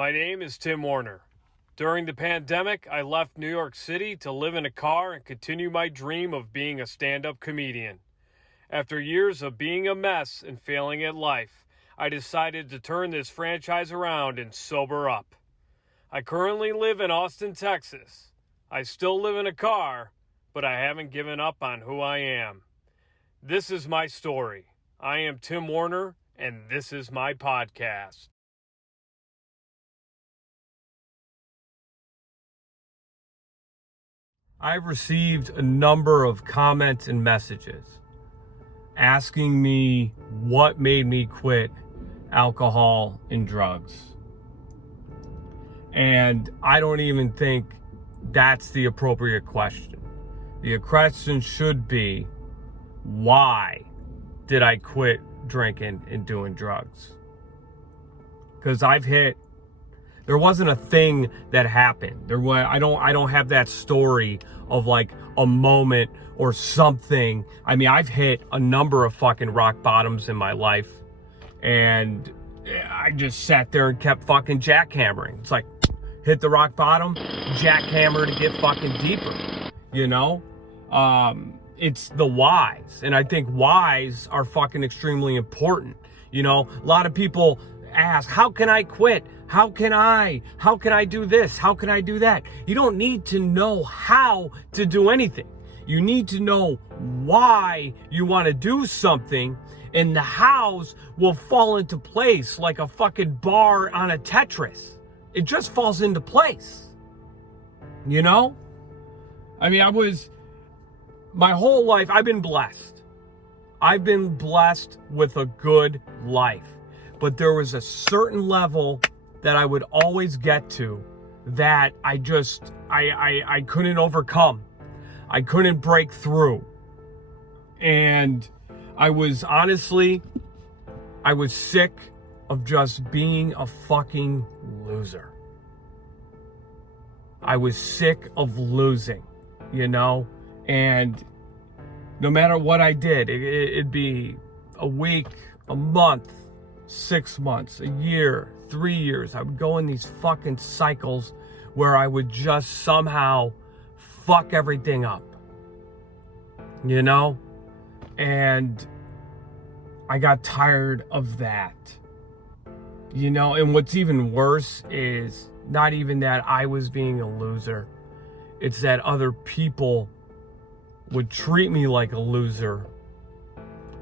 My name is Tim Warner. During the pandemic, I left New York City to live in a car and continue my dream of being a stand-up comedian. After years of being a mess and failing at life, I decided to turn this franchise around and sober up. I currently live in Austin, Texas. I still live in a car, but I haven't given up on who I am. This is my story. I am Tim Warner, and this is my podcast. I've received a number of comments and messages asking me what made me quit alcohol and drugs. And I don't even think that's the appropriate question. The question should be, why did I quit drinking and doing drugs? Because there wasn't a thing that happened. I don't have that story of like a moment or something. I mean, I've hit a number of fucking rock bottoms in my life, and I just sat there and kept fucking jackhammering. It's like, hit the rock bottom, jackhammer to get fucking deeper, you know? It's the whys, and I think whys are fucking extremely important. You know, a lot of people ask, how can I quit? How can I do this? How can I do that? You don't need to know how to do anything. You need to know why you want to do something, and the hows will fall into place like a fucking bar on a Tetris. It just falls into place. You know? I mean, my whole life, I've been blessed. I've been blessed with a good life. But there was a certain level that I would always get to that I couldn't overcome. I couldn't break through. And I was sick of just being a fucking loser. I was sick of losing, you know? And no matter what I did, it'd be a week, a month, 6 months, a year, 3 years. I would go in these fucking cycles where I would just somehow fuck everything up, you know? And I got tired of that, you know? And what's even worse is not even that I was being a loser. It's that other people would treat me like a loser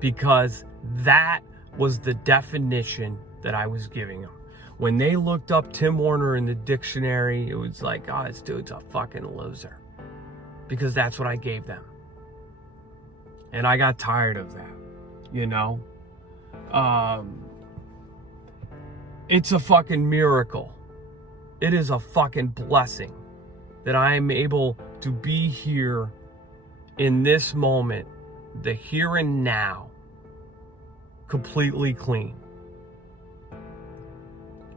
because that was the definition that I was giving them. When they looked up Tim Warner in the dictionary, it was like, oh, this dude's a fucking loser. Because that's what I gave them. And I got tired of that, you know? It's a fucking miracle. It is a fucking blessing that I am able to be here in this moment, the here and now, completely clean.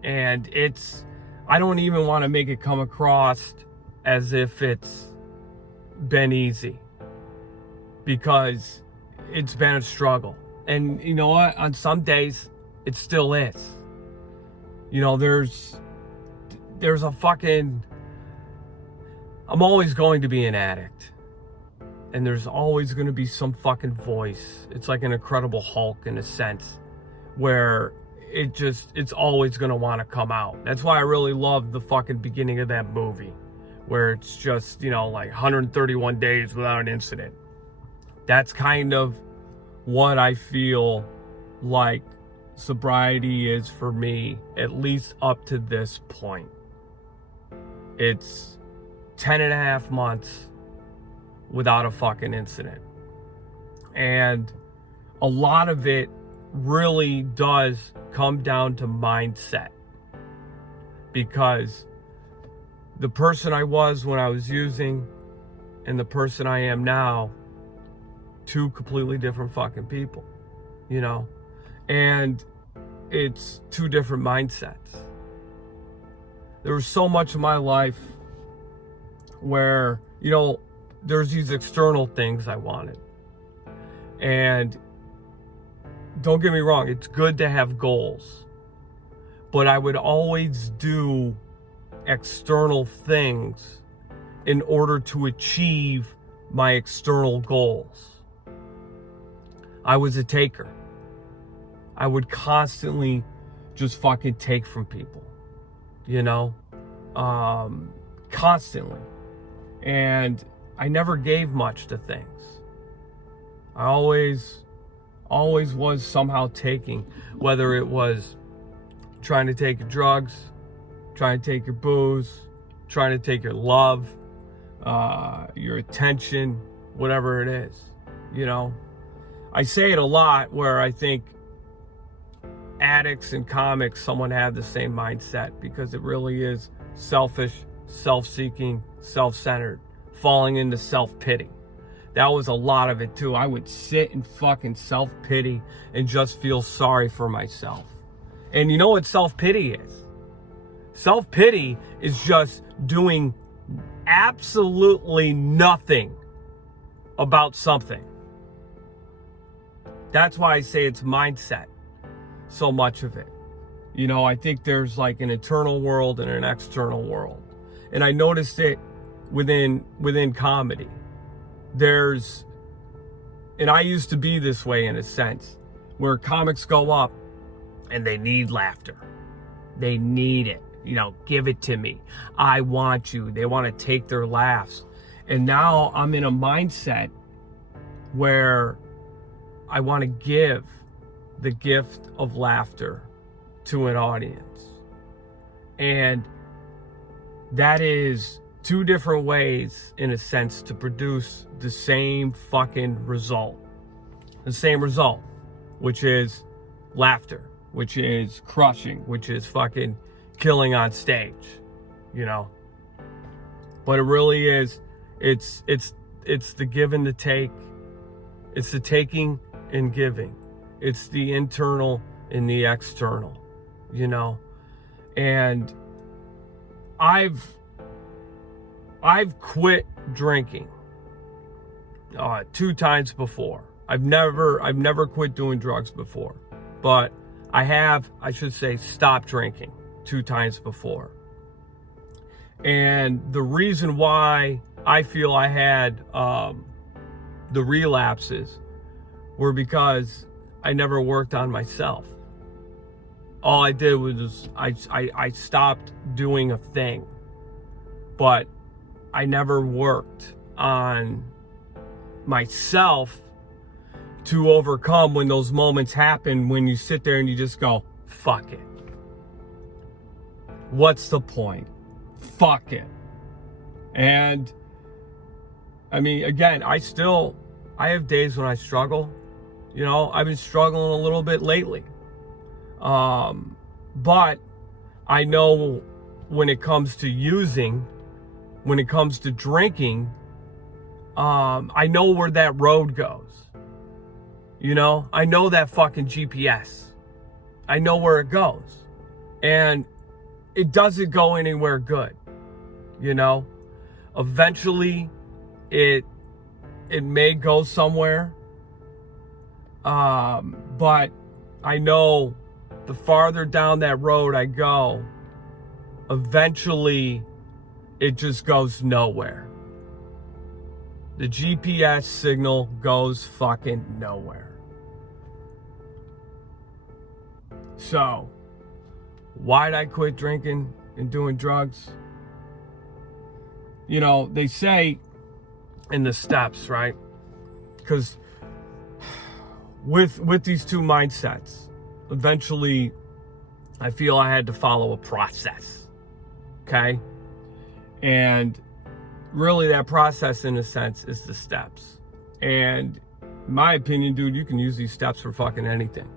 And I don't even want to make it come across as if it's been easy, because it's been a struggle. And you know what? On some days, it still is. You know, there's a fucking, I'm always going to be an addict. And there's always going to be some fucking voice. It's like an Incredible Hulk in a sense, where it's always going to want to come out. That's why I really love the fucking beginning of that movie, where it's just, you know, like 131 days without an incident. That's kind of what I feel like sobriety is for me, at least up to this point. It's 10 and a half months without a fucking incident. And a lot of it really does come down to mindset. Because the person I was when I was using and the person I am now, two completely different fucking people, you know? And it's two different mindsets. There was so much of my life where, you know, there's these external things I wanted. And don't get me wrong, it's good to have goals. but I would always do external things in order to achieve my external goals. I was a taker. I would constantly just fucking take from people, you know, constantly. And I never gave much to things. I always was somehow taking, whether it was trying to take your drugs, trying to take your booze, trying to take your love, your attention, whatever it is, you know. I say it a lot where I think addicts and comics somewhat have the same mindset, because it really is selfish, self-seeking, self-centered, falling into self-pity. That was a lot of it too. I would sit in fucking self-pity and just feel sorry for myself. And you know what self-pity is? Self-pity is just doing absolutely nothing about something. That's why I say it's mindset, so much of it. You know, I think there's like an internal world and an external world. And I noticed it within comedy. And I used to be this way in a sense, where comics go up and they need laughter. They need it. You know, give it to me. I want you. They want to take their laughs. And now I'm in a mindset where I want to give the gift of laughter to an audience. And that is two different ways, in a sense, to produce the same fucking result. The same result, which is laughter, which is crushing, which is fucking killing on stage, you know. But it really is, it's the give and the take. It's the taking and giving. It's the internal and the external, you know. And I've quit drinking 2 times before. I've never quit doing drugs before, but I should say, stopped drinking 2 times before. And the reason why I feel I had the relapses were because I never worked on myself. All I did was I stopped doing a thing, but I never worked on myself to overcome when those moments happen, when you sit there and you just go, fuck it. What's the point? Fuck it. And I mean, again, I have days when I struggle. You know, I've been struggling a little bit lately. But I know when it comes to using, when it comes to drinking, I know where that road goes. You know, I know that fucking GPS. I know where it goes. And it doesn't go anywhere good. You know, eventually it may go somewhere. But I know the farther down that road I go, eventually it just goes nowhere. The GPS signal goes fucking nowhere. So, why'd I quit drinking and doing drugs? You know, they say in the steps, right? Because with these 2 mindsets, eventually I feel I had to follow a process. Okay? And really that process, in a sense, is the steps. And in my opinion, dude, you can use these steps for fucking anything.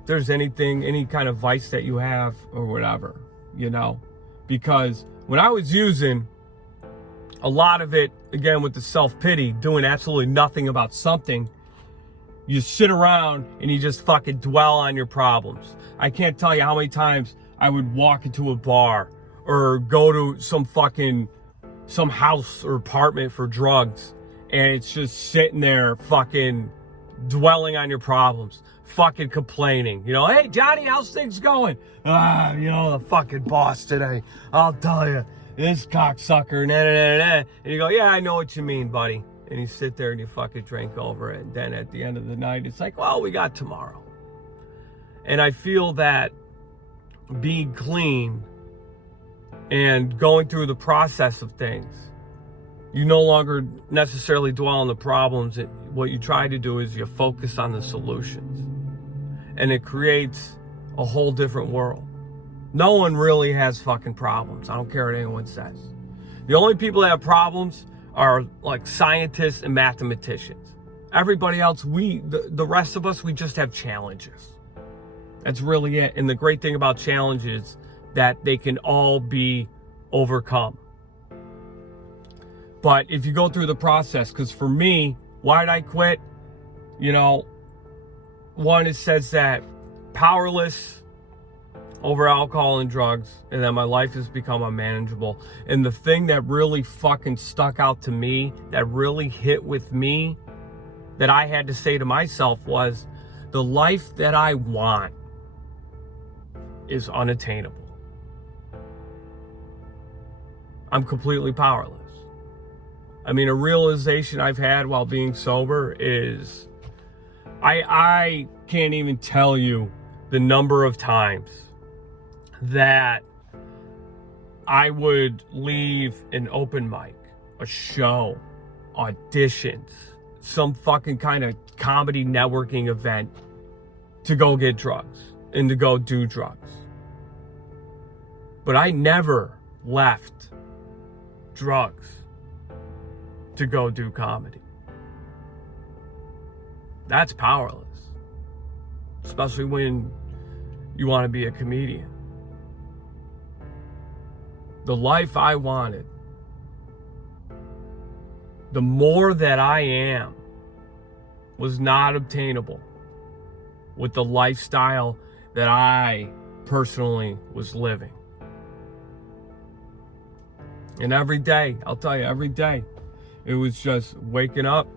If there's anything, any kind of vice that you have or whatever, you know? Because when I was using, a lot of it, again, with the self-pity, doing absolutely nothing about something, you sit around and you just fucking dwell on your problems. I can't tell you how many times I would walk into a bar or go to some house or apartment for drugs, and it's just sitting there fucking dwelling on your problems, fucking complaining. You know, hey, Johnny, how's things going? The fucking boss today. I'll tell you, this cocksucker, nah, nah, nah, nah. And you go, yeah, I know what you mean, buddy. And you sit there and you fucking drink over it. And then at the end of the night, it's like, well, we got tomorrow. And I feel that being clean and going through the process of things, you no longer necessarily dwell on the problems. What you try to do is you focus on the solutions. And it creates a whole different world. No one really has fucking problems. I don't care what anyone says. The only people that have problems are like scientists and mathematicians. Everybody else, the rest of us, we just have challenges. That's really it. And the great thing about challenges that they can all be overcome. But if you go through the process, because for me, why did I quit? One, it says that powerless over alcohol and drugs, and that my life has become unmanageable. And the thing that really fucking stuck out to me, that really hit with me, that I had to say to myself was, the life that I want is unattainable. I'm completely powerless. I mean, a realization I've had while being sober is I can't even tell you the number of times that I would leave an open mic, a show, auditions, some fucking kind of comedy networking event to go get drugs and to go do drugs. But I never left drugs to go do comedy. That's powerless. Especially when you want to be a comedian. The life I wanted, the more that I am, was not obtainable with the lifestyle that I personally was living. And every day, I'll tell you, every day, it was just waking up,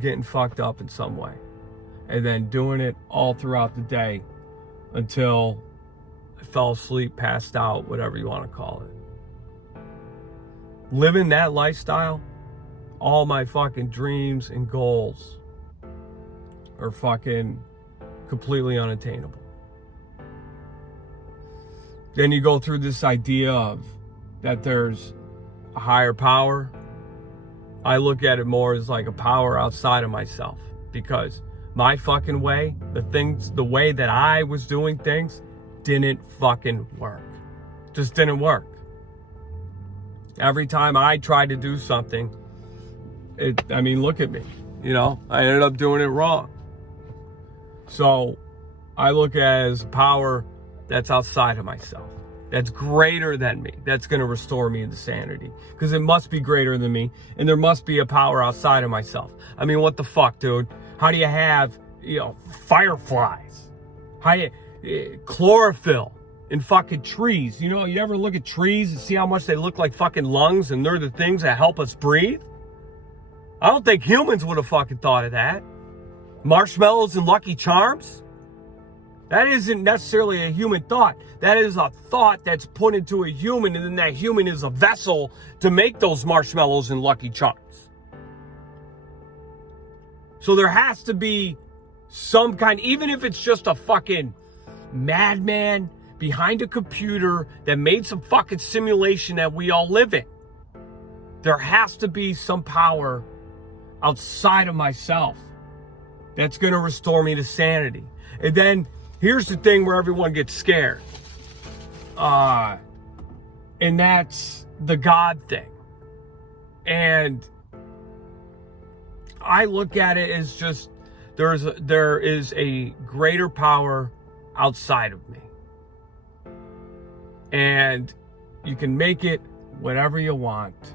getting fucked up in some way, and then doing it all throughout the day until I fell asleep, passed out, whatever you want to call it. Living that lifestyle, all my fucking dreams and goals are fucking completely unattainable. Then you go through this idea of that there's a higher power. I look at it more as like a power outside of myself, because my fucking way, the way that I was doing things didn't fucking work. Just didn't work. Every time I tried to do something, look at me, I ended up doing it wrong. So I look at it as power that's outside of myself, that's greater than me, that's going to restore me into sanity, because it must be greater than me, and there must be a power outside of myself. I mean, what the fuck, dude? How do you have, fireflies? How do you, chlorophyll in fucking trees? You ever look at trees and see how much they look like fucking lungs, and they're the things that help us breathe? I don't think humans would have fucking thought of that. Marshmallows and Lucky Charms? That isn't necessarily a human thought. That is a thought that's put into a human, and then that human is a vessel to make those marshmallows and Lucky Charms. So there has to be some kind, even if it's just a fucking madman behind a computer that made some fucking simulation that we all live in. There has to be some power outside of myself that's going to restore me to sanity. And then here's the thing where everyone gets scared. And that's the God thing. And I look at it as just, there is a greater power outside of me. And you can make it whatever you want.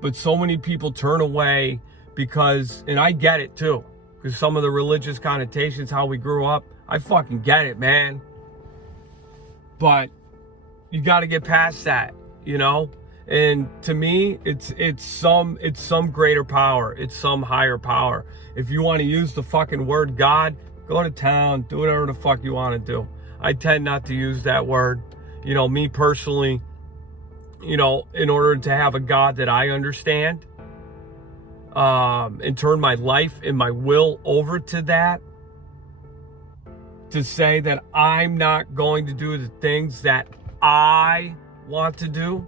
But so many people turn away because, and I get it too, because some of the religious connotations, how we grew up, I fucking get it, man. But you got to get past that, And to me, it's some greater power. It's some higher power. If you want to use the fucking word God, Go to town, do whatever the fuck you want to do. I tend not to use that word. You know, me personally, you know, in order to have a God that I understand, and turn my life and my will over to that, to say that I'm not going to do the things that I want to do,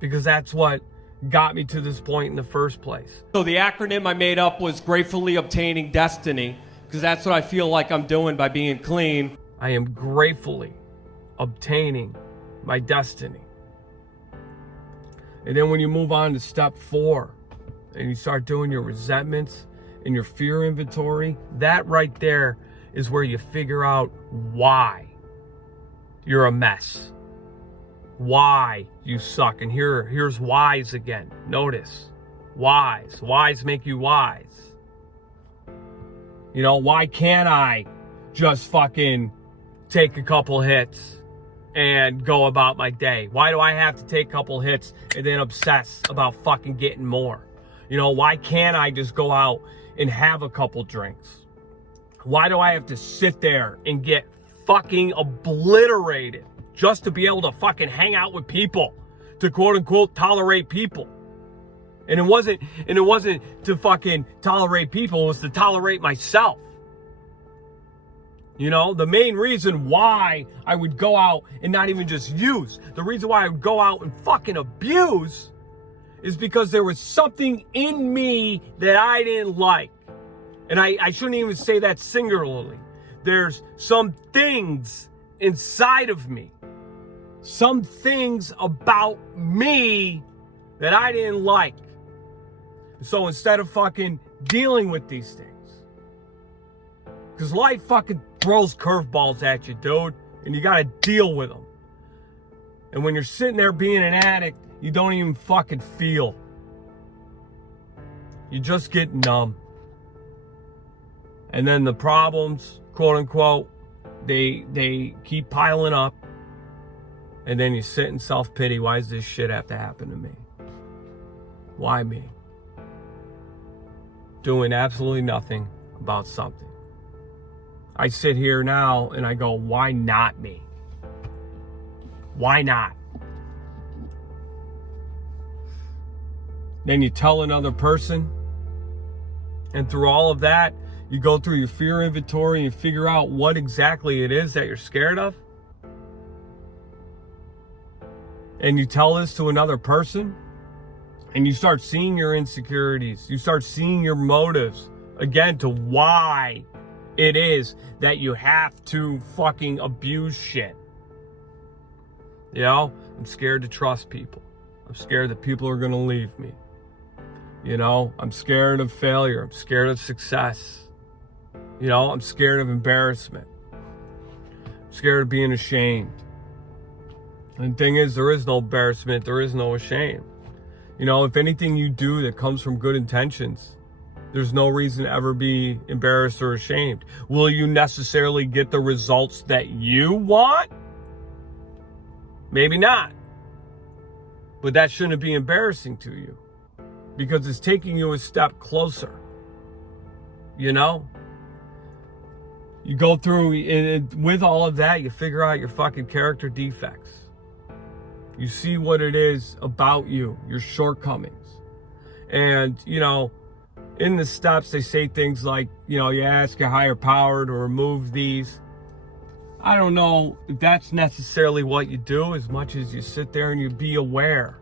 because that's what got me to this point in the first place. So the acronym I made up was Gratefully Obtaining Destiny, because that's what I feel like I'm doing by being clean. I am gratefully obtaining my destiny. And then when you move on to step 4 and you start doing your resentments and your fear inventory, that right there is where you figure out why you're a mess, why you suck. And here's whys again. Notice, whys. Whys make you wise. You know, why can't I just fucking take a couple hits and go about my day? Why do I have to take a couple hits and then obsess about fucking getting more? You know, why can't I just go out and have a couple drinks? Why do I have to sit there and get fucking obliterated just to be able to fucking hang out with people, to quote unquote tolerate people? And it wasn't to fucking tolerate people, it was to tolerate myself. You know, the main reason why I would go out and not even just use, the reason why I would go out and fucking abuse is because there was something in me that I didn't like. And I shouldn't even say that singularly. There's some things inside of me, some things about me that I didn't like. So instead of fucking dealing with these things, because life fucking throws curveballs at you, dude, and you gotta deal with them. And when you're sitting there being an addict, you don't even fucking feel. You just get numb. And then the problems, quote unquote, they keep piling up. And then you sit in self-pity. Why does this shit have to happen to me? Why me? Doing absolutely nothing about something. I sit here now and I go, why not me? Why not? Then you tell another person, and through all of that, you go through your fear inventory and figure out what exactly it is that you're scared of. And you tell this to another person, and you start seeing your insecurities. You start seeing your motives, again, to why it is that you have to fucking abuse shit. You know, I'm scared to trust people. I'm scared that people are going to leave me. You know, I'm scared of failure. I'm scared of success. You know, I'm scared of embarrassment. I'm scared of being ashamed. And the thing is, there is no embarrassment. There is no shame. You know, if anything you do that comes from good intentions, there's no reason to ever be embarrassed or ashamed. Will you necessarily get the results that you want? Maybe not. But that shouldn't be embarrassing to you, because it's taking you a step closer. You know? You go through, and with all of that, you figure out your fucking character defects. You see what it is about you, your shortcomings. And, you know, in the steps, they say things like, you know, you ask your higher power to remove these. I don't know if that's necessarily what you do, as much as you sit there and you be aware.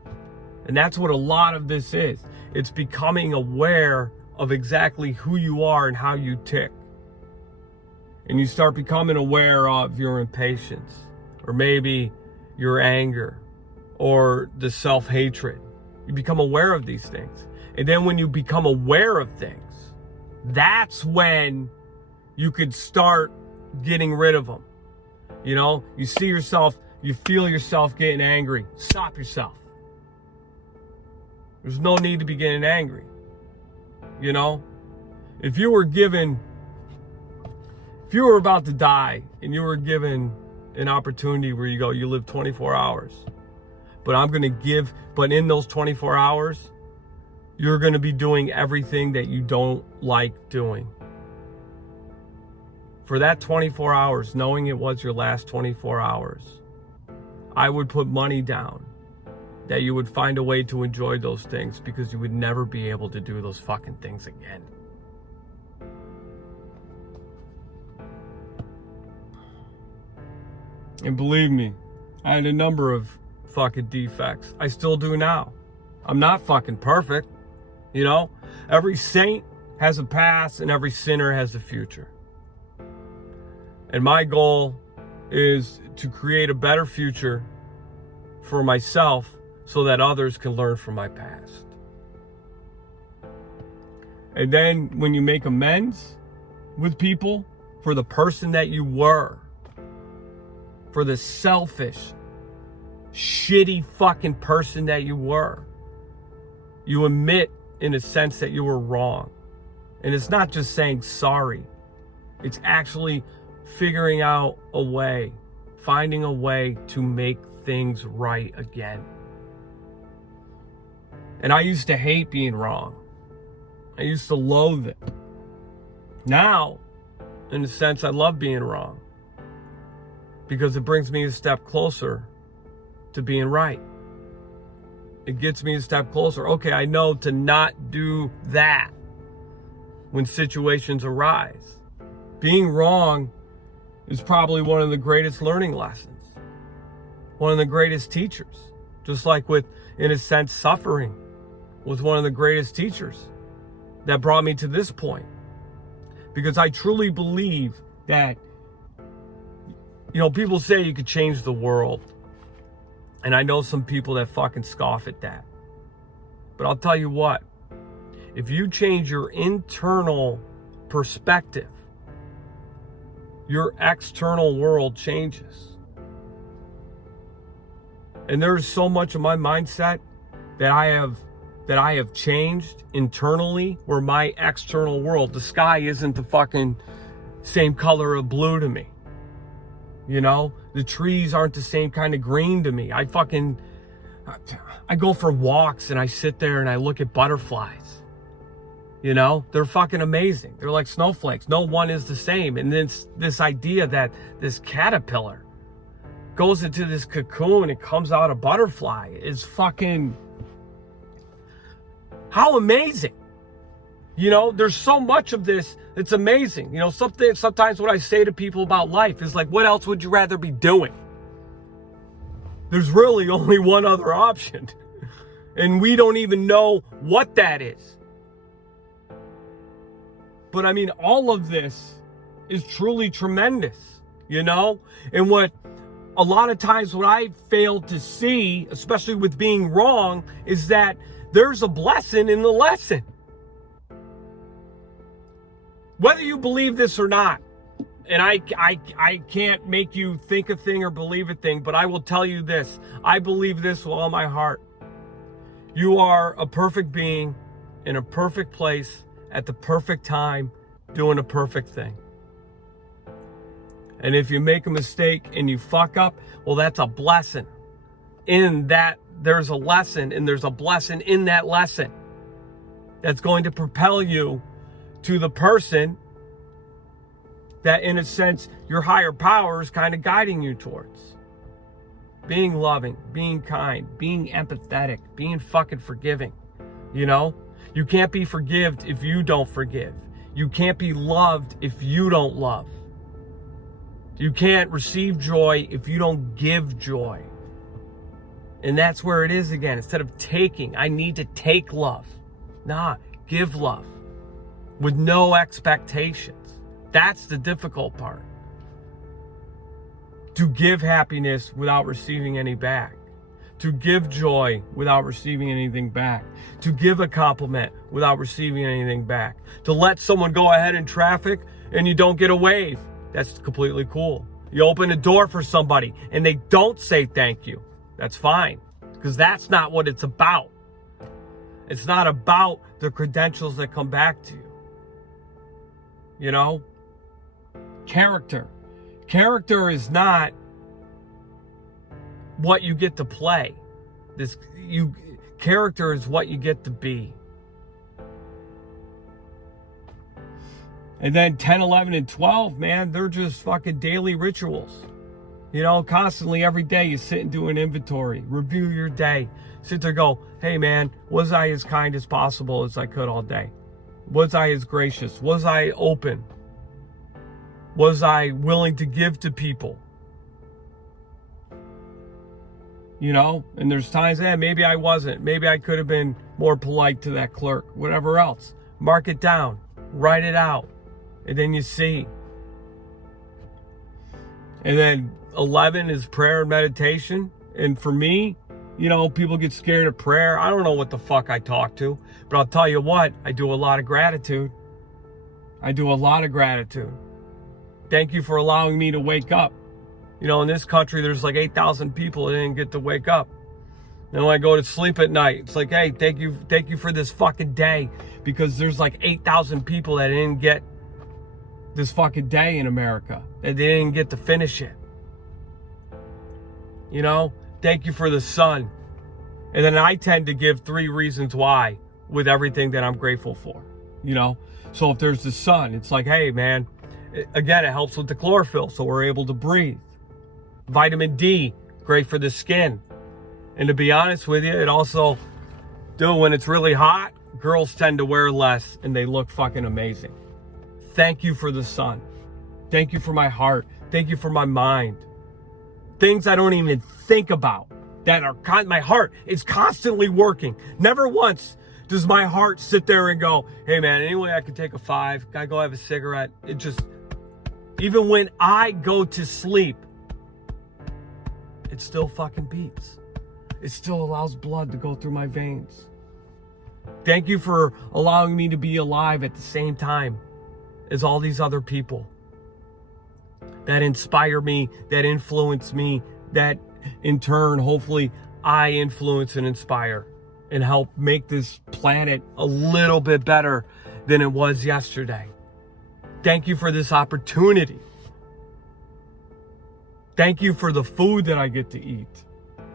And that's what a lot of this is. It's becoming aware of exactly who you are and how you tick. And you start becoming aware of your impatience, or maybe your anger, or the self-hatred. You become aware of these things. And then when you become aware of things, that's when you could start getting rid of them. You know, you see yourself, you feel yourself getting angry. Stop yourself. There's no need to be getting angry. You know, if you were about to die and you were given an opportunity where you go, you live 24 hours, but in those 24 hours, you're going to be doing everything that you don't like doing. for that 24 hours, knowing it was your last 24 hours, I would put money down that you would find a way to enjoy those things, because you would never be able to do those fucking things again. And believe me, I had a number of fucking defects. I still do now. I'm not fucking perfect. You know, every saint has a past and every sinner has a future. And my goal is to create a better future for myself so that others can learn from my past. And then when you make amends with people for the person that you were, for the selfish, shitty fucking person that you were, you admit in a sense that you were wrong. And it's not just saying sorry. It's actually figuring out a way, finding a way to make things right again. And I used to hate being wrong. I used to loathe it. Now, in a sense, I love being wrong, because it brings me a step closer to being right. It gets me a step closer. Okay, I know to not do that when situations arise. Being wrong is probably one of the greatest learning lessons, one of the greatest teachers. Just like with, in a sense, suffering was one of the greatest teachers that brought me to this point. Because I truly believe that, you know, people say you could change the world. And I know some people that fucking scoff at that. But I'll tell you what, if you change your internal perspective, your external world changes. And there's so much of my mindset that I have changed internally, where my external world, the sky isn't the fucking same color of blue to me. You know, the trees aren't the same kind of green to me. I go for walks and I sit there and I look at butterflies. You know, they're fucking amazing. They're like snowflakes. No one is the same. And then this idea that this caterpillar goes into this cocoon and comes out a butterfly is fucking, how amazing. You know, there's so much of this. It's amazing. You know, sometimes what I say to people about life is like, what else would you rather be doing? There's really only one other option. And we don't even know what that is. But I mean, all of this is truly tremendous, you know? And what a lot of times what I fail to see, especially with being wrong, is that there's a blessing in the lesson. Whether you believe this or not, and I can't make you think a thing or believe a thing, but I will tell you this. I believe this with all my heart. You are a perfect being in a perfect place at the perfect time, doing a perfect thing. And if you make a mistake and you fuck up, well, that's a blessing. In that, there's a lesson, and there's a blessing in that lesson that's going to propel you to the person that, in a sense, your higher power is kind of guiding you towards. Being loving, being kind, being empathetic, being fucking forgiving. You know? You can't be forgived if you don't forgive. You can't be loved if you don't love. You can't receive joy if you don't give joy. And that's where it is again. Instead of taking, I need to take love. Nah, give love. With no expectations. That's the difficult part. To give happiness without receiving any back. To give joy without receiving anything back. To give a compliment without receiving anything back. To let someone go ahead in traffic and you don't get a wave. That's completely cool. You open a door for somebody and they don't say thank you. That's fine. Because that's not what it's about. It's not about the credentials that come back to you. You know? Character. Character is not what you get to play. Character is what you get to be. And then 10, 11, and 12, man, they're just fucking daily rituals. You know, constantly every day you sit and do an inventory, review your day, sit there, go, hey man, was I as kind as possible as I could all day? Was I as gracious? Was I open? Was I willing to give to people? You know, and there's times, maybe I wasn't. Maybe I could have been more polite to that clerk, whatever else. Mark it down, write it out, and then you see. And then 11 is prayer and meditation. And for me, you know, people get scared of prayer. I don't know what the fuck I talk to, but I'll tell you what, I do a lot of gratitude. I do a lot of gratitude. Thank you for allowing me to wake up. You know, in this country, there's like 8,000 people that didn't get to wake up. And when I go to sleep at night, it's like, hey, thank you for this fucking day, because there's like 8,000 people that didn't get this fucking day in America, that they didn't get to finish it. You know, thank you for the sun. And then I tend to give 3 reasons why with everything that I'm grateful for, you know? So if there's the sun, it's like, hey man, again, it helps with the chlorophyll, so we're able to breathe. Vitamin D, great for the skin. And to be honest with you, it also, dude, when it's really hot, girls tend to wear less and they look fucking amazing. Thank you for the sun. Thank you for my heart. Thank you for my mind. Things I don't even think about that are, my heart is constantly working. Never once does my heart sit there and go, hey man, anyway I could take a 5, gotta go have a cigarette. It just, even when I go to sleep, it still fucking beats. It still allows blood to go through my veins. Thank you for allowing me to be alive at the same time as all these other people that inspire me, that influence me, that in turn, hopefully, I influence and inspire and help make this planet a little bit better than it was yesterday. Thank you for this opportunity. Thank you for the food that I get to eat.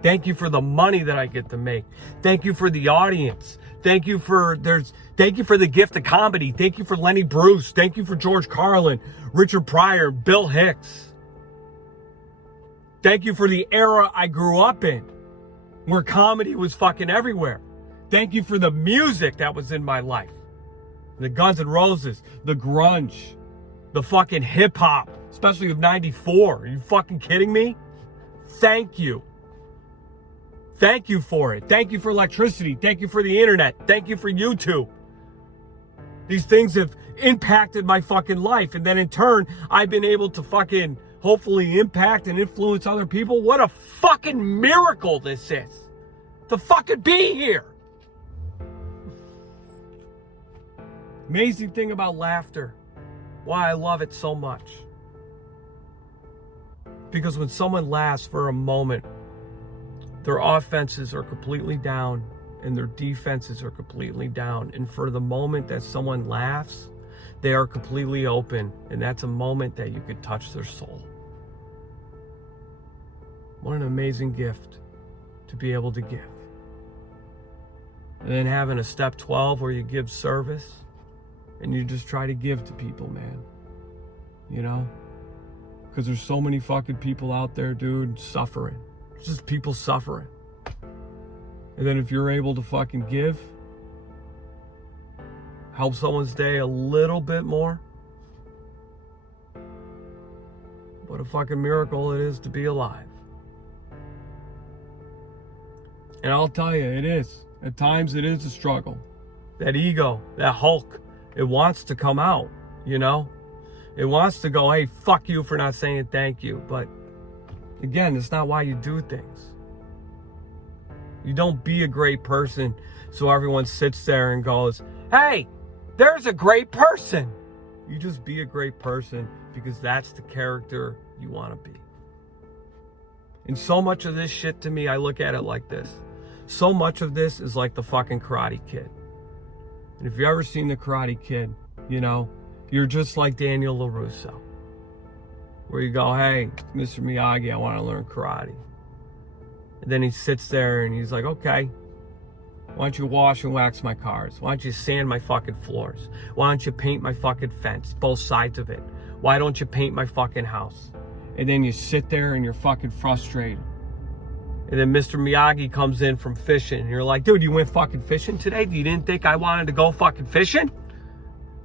Thank you for the money that I get to make. Thank you for the audience. Thank you for the gift of comedy. Thank you for Lenny Bruce. Thank you for George Carlin, Richard Pryor, Bill Hicks. Thank you for the era I grew up in, where comedy was fucking everywhere. Thank you for the music that was in my life. The Guns N' Roses, the grunge, the fucking hip hop, especially of 94. Are you fucking kidding me? Thank you. Thank you for it. Thank you for electricity. Thank you for the internet. Thank you for YouTube. These things have impacted my fucking life. And then in turn, I've been able to fucking hopefully impact and influence other people. What a fucking miracle this is. To fucking be here. Amazing thing about laughter. Why I love it so much. Because when someone laughs for a moment, their offenses are completely down and their defenses are completely down. And for the moment that someone laughs, they are completely open. And that's a moment that you could touch their soul. What an amazing gift to be able to give. And then having a step 12 where you give service and you just try to give to people, man. You know? Because there's so many fucking people out there, dude, suffering. It's just people suffering. And then if you're able to fucking give, help someone's day a little bit more, what a fucking miracle it is to be alive. And I'll tell you, it is. At times it is a struggle. That ego, that Hulk, it wants to come out, you know? It wants to go, hey, fuck you for not saying thank you. But again, it's not why you do things. You don't be a great person so everyone sits there and goes, hey, there's a great person. You just be a great person because that's the character you want to be. And so much of this shit to me, I look at it like this. So much of this is like the fucking Karate Kid. And if you've ever seen the Karate Kid, you know, you're just like Daniel LaRusso. Where you go, hey, Mr. Miyagi, I want to learn karate. And then he sits there and he's like, okay, Why don't you wash and wax my cars? Why don't you sand my fucking floors? Why don't you paint my fucking fence, both sides of it? Why don't you paint my fucking house? And then you sit there and you're fucking frustrated. And then Mr. Miyagi comes in from fishing and you're like, dude, you went fucking fishing today? You didn't think I wanted to go fucking fishing?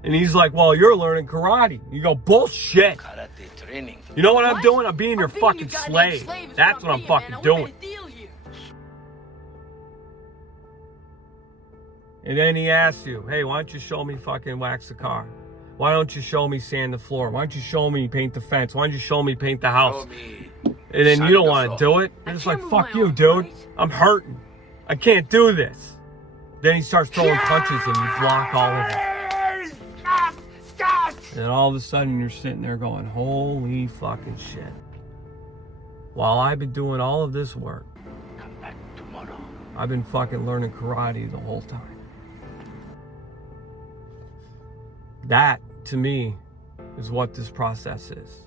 And he's like, well, you're learning karate. You go, bullshit. Karate training. You know what I'm doing? I'm being your fucking slave. That's what I'm fucking doing. And then he asks you, hey, why don't you show me fucking wax the car? Why don't you show me sand the floor? Why don't you show me paint the fence? Why don't you show me paint the house? And then you don't want to do it. You're just like, fuck you, dude. I'm hurting. I can't do this. Then he starts throwing punches and you block all of it. And all of a sudden you're sitting there going, holy fucking shit. While I've been doing all of this work, Come back tomorrow. I've been fucking learning karate the whole time. That, to me, is what this process is.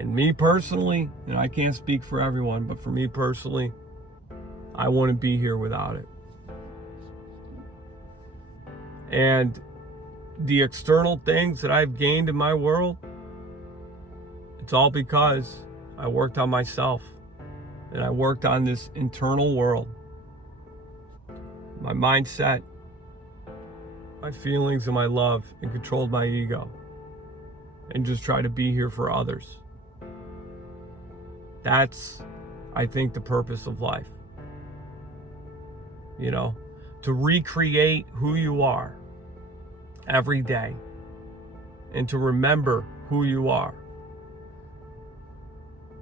And me personally, and I can't speak for everyone, but for me personally, I wouldn't be here without it. And the external things that I've gained in my world, it's all because I worked on myself. And I worked on this internal world. My mindset, my feelings, and my love, and controlled my ego. And just try to be here for others. That's, I think, the purpose of life. You know, to recreate who you are every day and to remember who you are.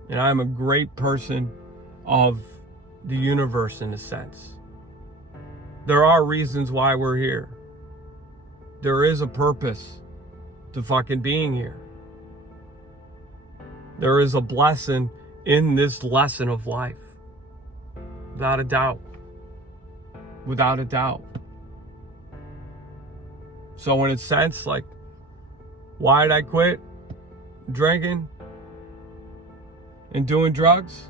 And I'm a great person of the universe in a sense. There are reasons why we're here. There is a purpose to fucking being here. There is a blessing in this lesson of life. Without a doubt. Without a doubt. So in a sense, like, why did I quit drinking and doing drugs?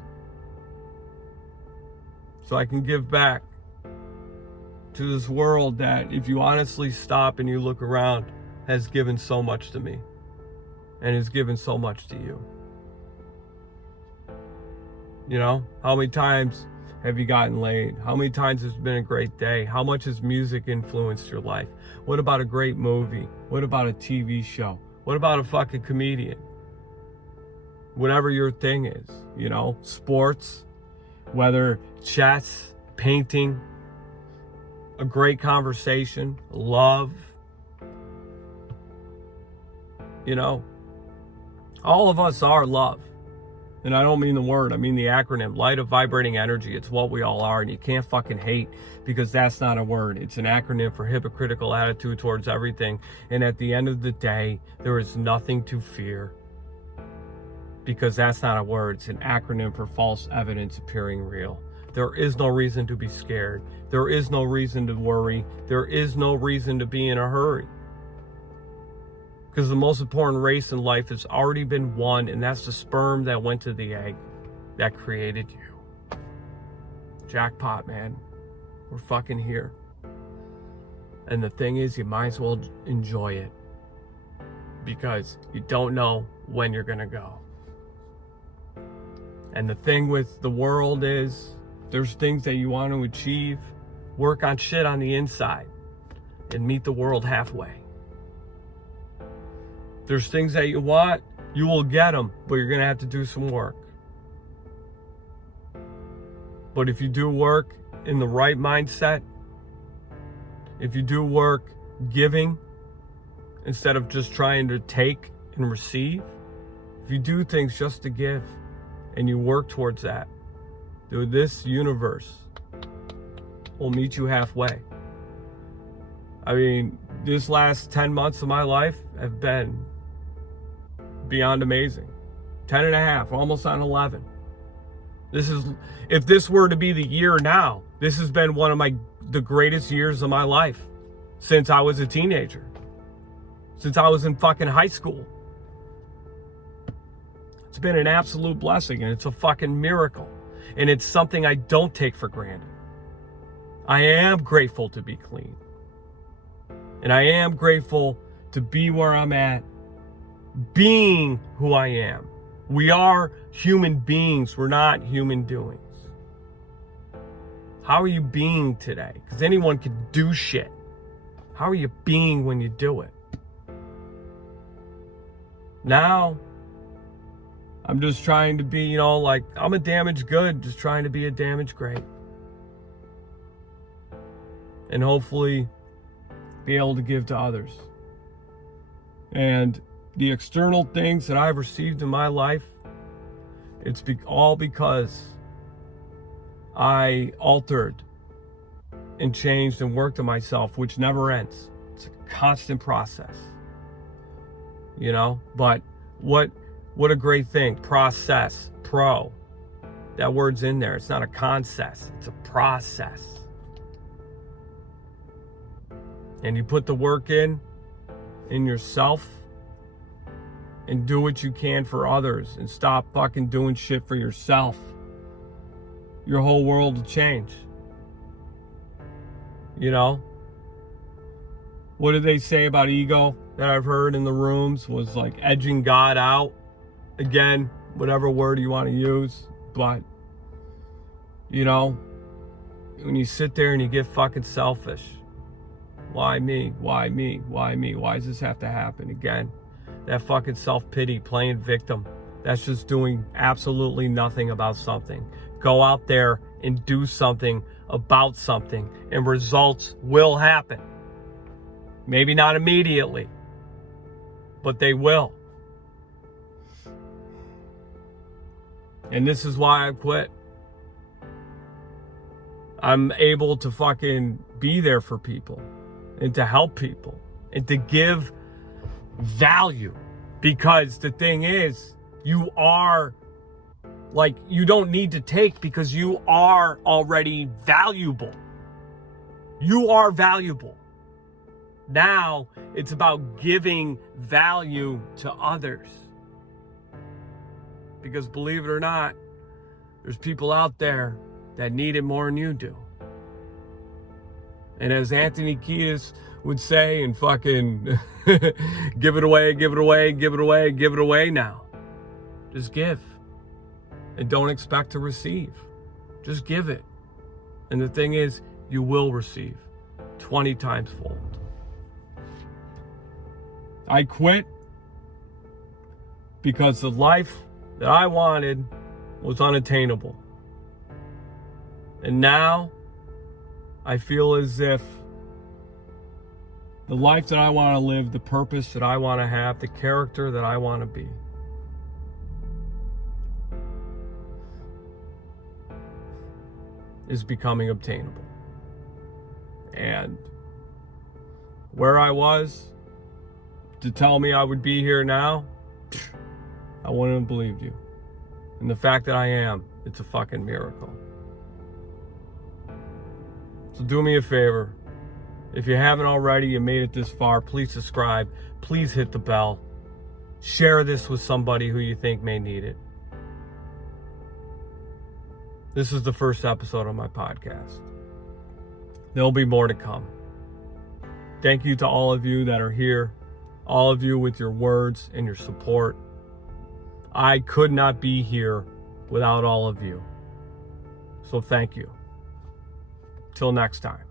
So I can give back to this world that, if you honestly stop and you look around, has given so much to me and has given so much to you. You know, how many times have you gotten laid? How many times has it been a great day? How much has music influenced your life? What about a great movie? What about a TV show? What about a fucking comedian? Whatever your thing is, you know, sports, whether chess, painting, a great conversation, love, you know, all of us are love. And I don't mean the word, I mean the acronym, light of vibrating energy. It's what we all are, and you can't fucking hate, because that's not a word. It's an acronym for hypocritical attitude towards everything. And at the end of the day, there is nothing to fear, because that's not a word. It's an acronym for false evidence appearing real. There is no reason to be scared. There is no reason to worry. There is no reason to be in a hurry. Because the most important race in life has already been won, and that's the sperm that went to the egg that created you. Jackpot, man. We're fucking here. And the thing is, you might as well enjoy it, because you don't know when you're gonna go. And the thing with the world is, there's things that you want to achieve, work on shit on the inside, and meet the world halfway. There's things that you want, you will get them, but you're going to have to do some work. But if you do work in the right mindset, if you do work giving instead of just trying to take and receive, if you do things just to give and you work towards that, dude, this universe will meet you halfway. I mean, this last 10 months of my life have been beyond amazing. 10 and a half, almost on 11. This is, if this were to be the year now, this has been one of the greatest years of my life since I was a teenager. Since I was in fucking high school. It's been an absolute blessing, and it's a fucking miracle. And it's something I don't take for granted. I am grateful to be clean. And I am grateful to be where I'm at, being who I am. We are human beings. We're not human doings. How are you being today? Because anyone can do shit. How are you being when you do it? Now, I'm just trying to be, like, I'm a damaged good, just trying to be a damaged great. And hopefully be able to give to others. And the external things that I've received in my life, it's all because I altered and changed and worked on myself, which never ends. It's a constant process. But what a great thing. Process, that word's in there. It's not a concept, it's a process. And you put the work in yourself, and do what you can for others, and stop fucking doing shit for yourself. Your whole world will change. What did they say about ego that I've heard in the rooms was like edging God out. Again, whatever word you want to use. But, when you sit there and you get fucking selfish. Why me? Why me? Why me? Why does this have to happen again? That fucking self-pity, playing victim. That's just doing absolutely nothing about something. Go out there and do something about something, and results will happen. Maybe not immediately, but they will. And this is why I quit. I'm able to fucking be there for people and to help people and to give value, because the thing is, you don't need to take, because you are already valuable. You are valuable. Now it's about giving value to others, because believe it or not, there's people out there that need it more than you do. And as Anthony Kiedis would say, and fucking give it away, give it away, give it away, give it away now. Just give. And don't expect to receive. Just give it. And the thing is, you will receive 20 times fold. I quit because the life that I wanted was unattainable. And now I feel as if the life that I want to live, the purpose that I want to have, the character that I want to be, is becoming obtainable. And where I was, to tell me I would be here now, I wouldn't have believed you. And the fact that I am, it's a fucking miracle. So do me a favor. If you haven't already, you made it this far, please subscribe. Please hit the bell. Share this with somebody who you think may need it. This is the first episode of my podcast. There'll be more to come. Thank you to all of you that are here. All of you with your words and your support. I could not be here without all of you. So thank you. Till next time.